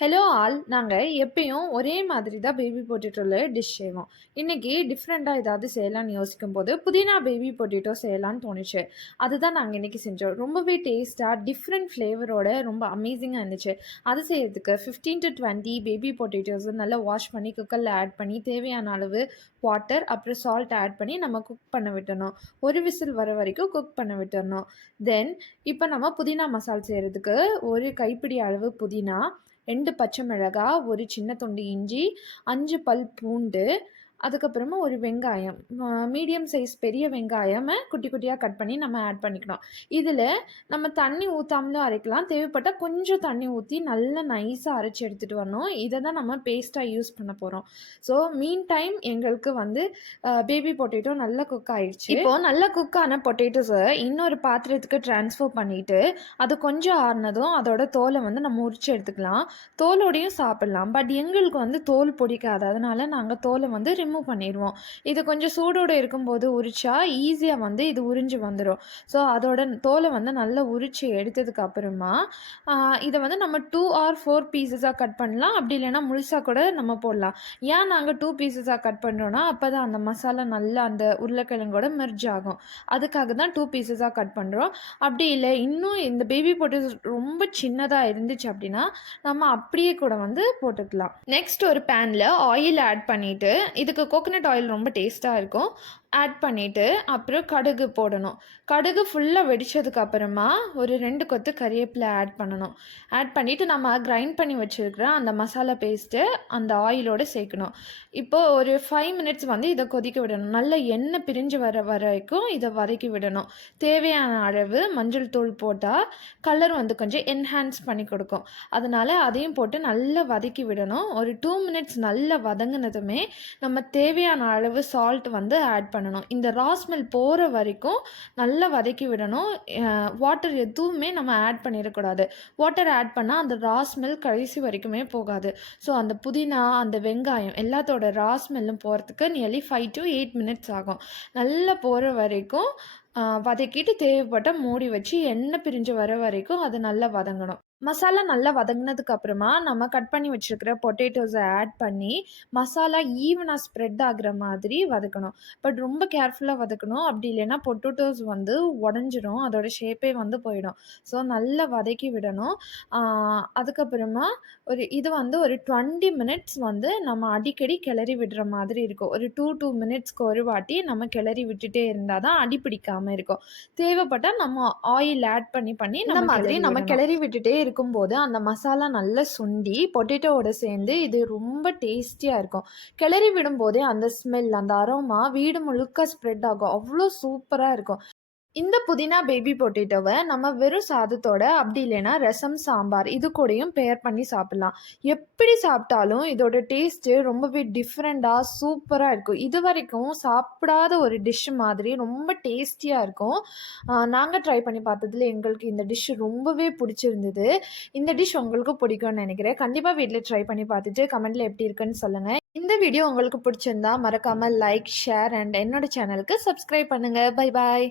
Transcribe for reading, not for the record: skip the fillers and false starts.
Hello all. நாங்கள் எப்பயும் ஒரே மாதிரி தான் பேபி பொட்டேட்டோவில் டிஷ் செய்வோம். இன்றைக்கி டிஃப்ரெண்ட்டாக ஏதாவது செய்யலான்னு யோசிக்கும்போது புதினா பேபி பொட்டேட்டோ செய்யலான்னு தோணுச்சு. அதுதான் நாங்கள் இன்றைக்கி செஞ்சோம். ரொம்பவே டேஸ்ட்டாக டிஃப்ரெண்ட் ஃப்ளேவரோட ரொம்ப அமேசிங்காக இருந்துச்சு. அது செய்கிறதுக்கு 15 to 20 பேபி பொட்டேட்டோஸை நல்லா வாஷ் பண்ணி குக்கரில் ஆட் பண்ணி தேவையான அளவு வாட்டர் அப்புறம் சால்ட் ஆட் பண்ணி நம்ம குக் பண்ண விட்டணும். ஒரு விசில் வர வரைக்கும் குக் பண்ண விட்டுறணும். தென் இப்போ நம்ம புதினா மசால் செய்கிறதுக்கு ஒரு கைப்பிடி அளவு புதினா, 2 பச்சை மிளகாய், ஒரு சின்ன துண்டு இஞ்சி, 5 பல் பூண்டு, அதுக்கப்புறமா ஒரு வெங்காயம், மீடியம் சைஸ் பெரிய வெங்காயம் குட்டி குட்டியாக கட் பண்ணி நம்ம ஆட் பண்ணிக்கணும். இதில் நம்ம தண்ணி ஊற்றாமலும் அரைக்கலாம். தேவைப்பட்டால் கொஞ்சம் தண்ணி ஊற்றி நல்லா நைஸாக அரைச்சி எடுத்துகிட்டு வரணும். இதை தான் நம்ம பேஸ்ட்டாக யூஸ் பண்ண போகிறோம். ஸோ மீன் டைம் எங்களுக்கு பேபி பொட்டேட்டோ நல்லா குக் ஆகிடுச்சு. இப்போது நல்லா குக் ஆன பொட்டேட்டோஸை இன்னொரு பாத்திரத்துக்கு ட்ரான்ஸ்ஃபர் பண்ணிவிட்டு அது கொஞ்சம் ஆறுனதும் அதோட தோலை நம்ம உரிச்சு எடுத்துக்கலாம். தோலோடையும் சாப்பிட்லாம். பட் எங்களுக்கு தோல் பிடிக்காது. அதனால் நாங்கள் தோலை ரிமூவ் பண்ணிடுவோம். இது கொஞ்சம் சூடோடு இருக்கும்போது உரிச்சா ஈஸியாக இது உறிஞ்சு வந்துடும். ஸோ அதோட தோலை நல்லா உரித்து எடுத்ததுக்கு அப்புறமா இதை நம்ம 2 or 4 பீசஸாக கட் பண்ணலாம். அப்படி இல்லைன்னா முழுசாக கூட நம்ம போடலாம். ஏன் நாங்கள் 2 பீசஸாக கட் பண்ணுறோன்னா அப்போ தான் அந்த மசாலா நல்லா அந்த உருளைக்கிழங்கோட மெர்ஜ் ஆகும். அதுக்காக தான் 2 பீசஸாக கட் பண்ணுறோம். அப்படி இல்லை இன்னும் இந்த பேபி பொட்டேட்டோ ரொம்ப சின்னதாக இருந்துச்சு அப்படின்னா நம்ம அப்படியே கூட போட்டுக்கலாம். நெக்ஸ்ட் ஒரு பேனில் ஆயில் ஆட் பண்ணிவிட்டு, இதுக்கு கோகோனட் ஆயில் ரொம்ப டேஸ்ட்டாக இருக்கும், ஆட் பண்ணிவிட்டு அப்புறம் கடுகு போடணும். கடுகு ஃபுல்லாக வெடித்ததுக்கு அப்புறமா ஒரு 2 கொத்து கறிவேப்பிலை ஆட் பண்ணணும். ஆட் பண்ணிவிட்டு நம்ம கிரைண்ட் பண்ணி வச்சுருக்கிற அந்த மசாலா பேஸ்ட்டு அந்த ஆயிலோடு சேர்க்கணும். இப்போது ஒரு 5 மினிட்ஸ் இதை கொதிக்க விடணும். நல்ல எண்ணெய் பிரிஞ்சு வர வரைக்கும் இதை வதக்கி விடணும். தேவையான அளவு மஞ்சள் தூள் போட்டால் கலர் கொஞ்சம் என்ஹான்ஸ் பண்ணி கொடுக்கும். அதனால் அதையும் போட்டு நல்லா வதக்கி விடணும். ஒரு 2 மினிட்ஸ் நல்லா வதங்கினதுமே நம்ம தேவையான அளவு சால்ட் ஆட் பண்ணணும். இந்த ரா ஸ்மெல் போகிற வரைக்கும் நல்லா வதக்கி விடணும். வாட்டர் எதுவுமே நம்ம ஆட் பண்ணிடக்கூடாது. வாட்டர் ஆட் பண்ணால் அந்த ரா ஸ்மெல் கடைசி வரைக்குமே போகாது. ஸோ அந்த புதினா அந்த வெங்காயம் எல்லாத்தோட ரா ஸ்மெல்லும் போகிறதுக்கு நியர்லி 5 to 8 மினிட்ஸ் ஆகும். நல்லா போகிற வரைக்கும் வதக்கிட்டு தேவைப்பட்டால் மூடி வச்சு எண்ணெய் பிரிஞ்சு வர வரைக்கும் அது நல்லா வதங்கணும். மசாலா நல்லா வதங்கினதுக்கு அப்புறமா நம்ம கட் பண்ணி வச்சுருக்கிற பொட்டேட்டோஸை ஆட் பண்ணி மசாலா ஈவனாக ஸ்ப்ரெட் ஆகிற மாதிரி வதக்கணும். பட் ரொம்ப கேர்ஃபுல்லாக வதக்கணும். அப்படி இல்லைன்னா பொட்டேட்டோஸ் உடஞ்சிரும். அதோட ஷேப்பே போயிடும். ஸோ நல்லா வதக்கி விடணும். அதுக்கப்புறமா இது ஒரு 20 மினிட்ஸ் நம்ம அடிக்கடி கிளறி விடுற மாதிரி இருக்கும். ஒரு 2 மினிட்ஸ்க்கு ஒரு வாட்டி நம்ம கிளறி விட்டுட்டே இருந்தால் தான் அடி பிடிக்காமல் இருக்கும். தேவைப்பட்டால் நம்ம ஆயில் ஆட் பண்ணி இந்த மாதிரி நம்ம கிளறி விட்டுட்டே இருக்கும்போது அந்த மசாலா நல்லா சுண்டி பொட்டேட்டோவோட சேர்ந்து இது ரொம்ப டேஸ்டியாக இருக்கும். கிளறி விடும்போதே அந்த ஸ்மெல் அந்த அரோமா வீடு முழுக்க ஸ்ப்ரெட் ஆகும். அவ்வளோ சூப்பராக இருக்கும். இந்த புதினா பேபி பொட்டேட்டோவை நம்ம வெறும் சாதத்தோட அப்படி இல்லைன்னா ரசம் சாம்பார் இது கூடயும் பேர் பண்ணி சாப்பிட்லாம். எப்படி சாப்பிட்டாலும் இதோட டேஸ்ட்டு ரொம்பவே டிஃப்ரெண்ட்டாக சூப்பராக இருக்கும். இது வரைக்கும் சாப்பிடாத ஒரு டிஷ் மாதிரி ரொம்ப டேஸ்டியாக இருக்கும். நாங்கள் ட்ரை பண்ணி பார்த்ததுல எங்களுக்கு இந்த டிஷ் ரொம்பவே பிடிச்சிருந்தது. இந்த டிஷ் உங்களுக்கு பிடிக்கும்னு நினைக்கிறேன். கண்டிப்பாக வீட்டில் ட்ரை பண்ணி பார்த்துட்டு கமெண்ட்டில் எப்படி இருக்குன்னு சொல்லுங்கள். இந்த வீடியோ உங்களுக்கு பிடிச்சிருந்தா மறக்காமல் லைக், ஷேர் அண்ட் என்னோட சேனலுக்கு சப்ஸ்கிரைப் பண்ணுங்கள். Bye bye.